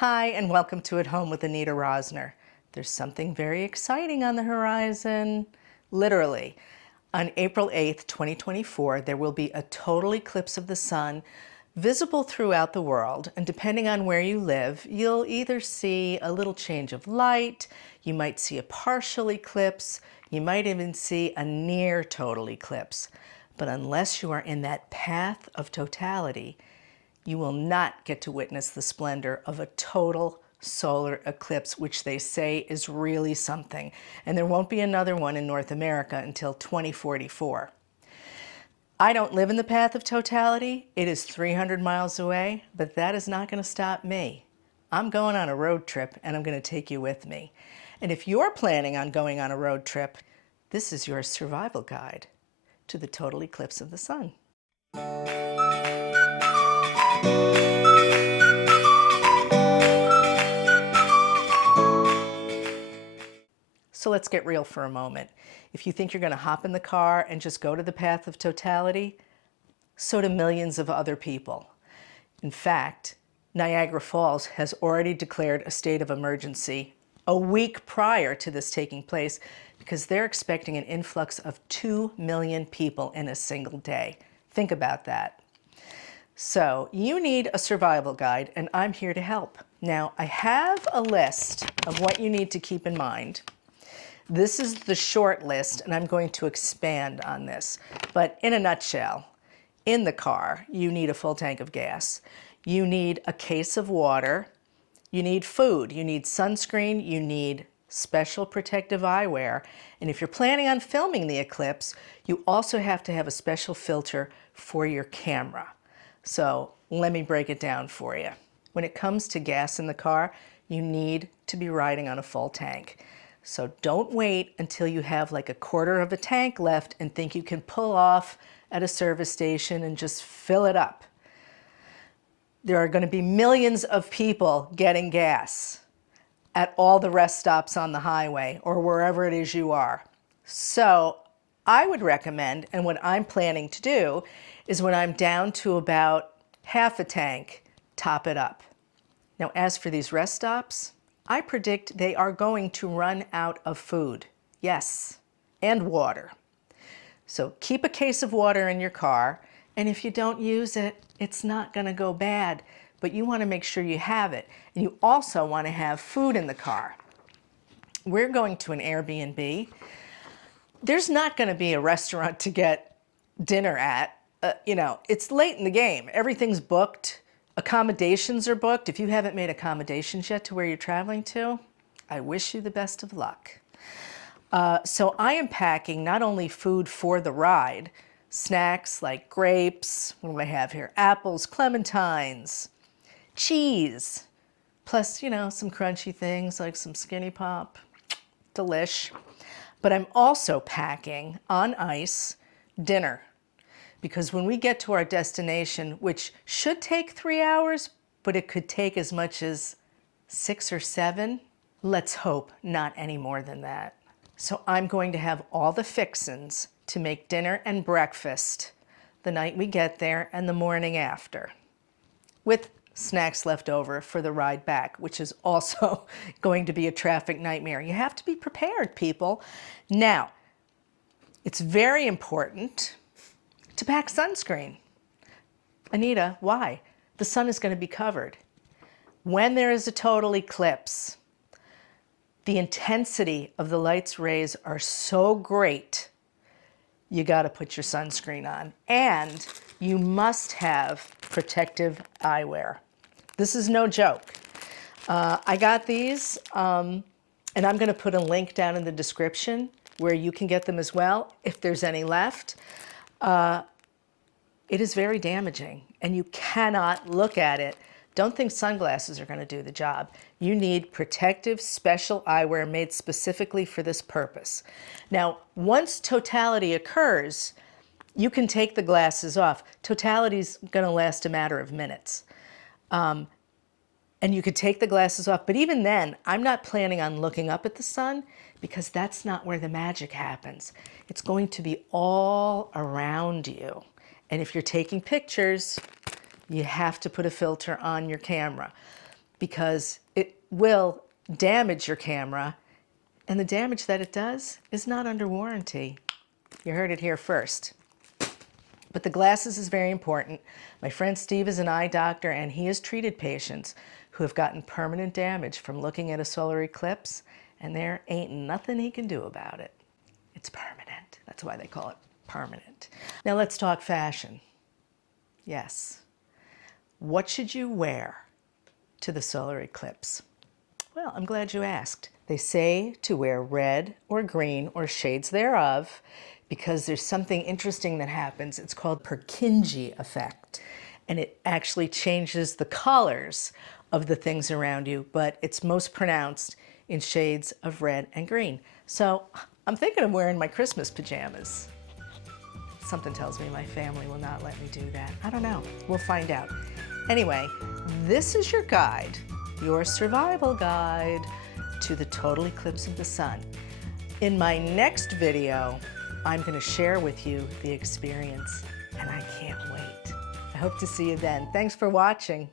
Hi, and welcome to At Home with Anita Rosner. There's something very exciting on the horizon. Literally, on April 8th, 2024, there will be a total eclipse of the sun visible throughout the world. And depending on where you live, you'll either see a little change of light, you might see a partial eclipse, you might even see a near total eclipse. But unless you are in that path of totality, you will not get to witness the splendor of a total solar eclipse, which they say is really something. And there won't be another one in North America until 2044. I don't live in the path of totality. It is 300 miles away, but that is not going to stop me. I'm going on a road trip, and I'm going to take you with me. And if you're planning on going on a road trip, this is your survival guide to the total eclipse of the sun. So let's get real for a moment. If you think you're going to hop in the car and just go to the path of totality, so do millions of other people. In fact, Niagara Falls has already declared a state of emergency a week prior to this taking place because they're expecting an influx of 2 million people in a single day. Think about that. So you need a survival guide, and I'm here to help. Now, I have a list of what you need to keep in mind. This is the short list, and I'm going to expand on this. But in a nutshell, in the car, you need a full tank of gas. You need a case of water. You need food. You need sunscreen. You need special protective eyewear. And if you're planning on filming the eclipse, you also have to have a special filter for your camera. So let me break it down for you. When it comes to gas in the car, you need to be riding on a full tank. So don't wait until you have like a quarter of a tank left and think you can pull off at a service station and just fill it up. There are going to be millions of people getting gas at all the rest stops on the highway or wherever it is you are. So I would recommend, and what I'm planning to do, is when I'm down to about half a tank, top it up. Now, as for these rest stops, I predict they are going to run out of food. Yes, and water. So keep a case of water in your car, and if you don't use it, it's not going to go bad, but you want to make sure you have it. And you also want to have food in the car. We're going to an Airbnb. There's not going to be a restaurant to get dinner at. It's late in the game. Everything's booked. Accommodations are booked. If you haven't made accommodations yet to where you're traveling to, I wish you the best of luck. So I am packing not only food for the ride, snacks like grapes, what do I have here? Apples, clementines, cheese, plus, some crunchy things like some Skinny Pop, delish. But I'm also packing on ice dinner. Because when we get to our destination, which should take 3 hours, but it could take as much as 6 or 7, let's hope not any more than that. So I'm going to have all the fixins to make dinner and breakfast the night we get there and the morning after, with snacks left over for the ride back, which is also going to be a traffic nightmare. You have to be prepared, people. Now, it's very important to pack sunscreen. Anita, why? The sun is going to be covered. When there is a total eclipse, the intensity of the light's rays are so great, you got to put your sunscreen on. And you must have protective eyewear. This is no joke. I got these, and I'm going to put a link down in the description where you can get them as well, if there's any left. It is very damaging, and you cannot look at it. Don't think sunglasses are going to do the job. You need protective special eyewear made specifically for this purpose. Now, once totality occurs, you can take the glasses off. Totality is going to last a matter of minutes. And you could take the glasses off, but even then, I'm not planning on looking up at the sun because that's not where the magic happens. It's going to be all around you. And if you're taking pictures, you have to put a filter on your camera. because it will damage your camera, and the damage that it does is not under warranty. You heard it here first. But the glasses is very important. My friend Steve is an eye doctor, and he has treated patients who have gotten permanent damage from looking at a solar eclipse, and there ain't nothing he can do about it. It's permanent. That's why they call it permanent. Now let's talk fashion. Yes. What should you wear to the solar eclipse? Well, I'm glad you asked. They say to wear red or green or shades thereof because there's something interesting that happens. It's called Purkinje effect, and it actually changes the colors of the things around you, but it's most pronounced in shades of red and green. So I'm thinking of wearing my Christmas pajamas. Something tells me my family will not let me do that. I don't know. We'll find out. Anyway, this is your guide, your survival guide to the total eclipse of the sun. In my next video, I'm going to share with you the experience, and I can't wait. I hope to see you then. Thanks for watching.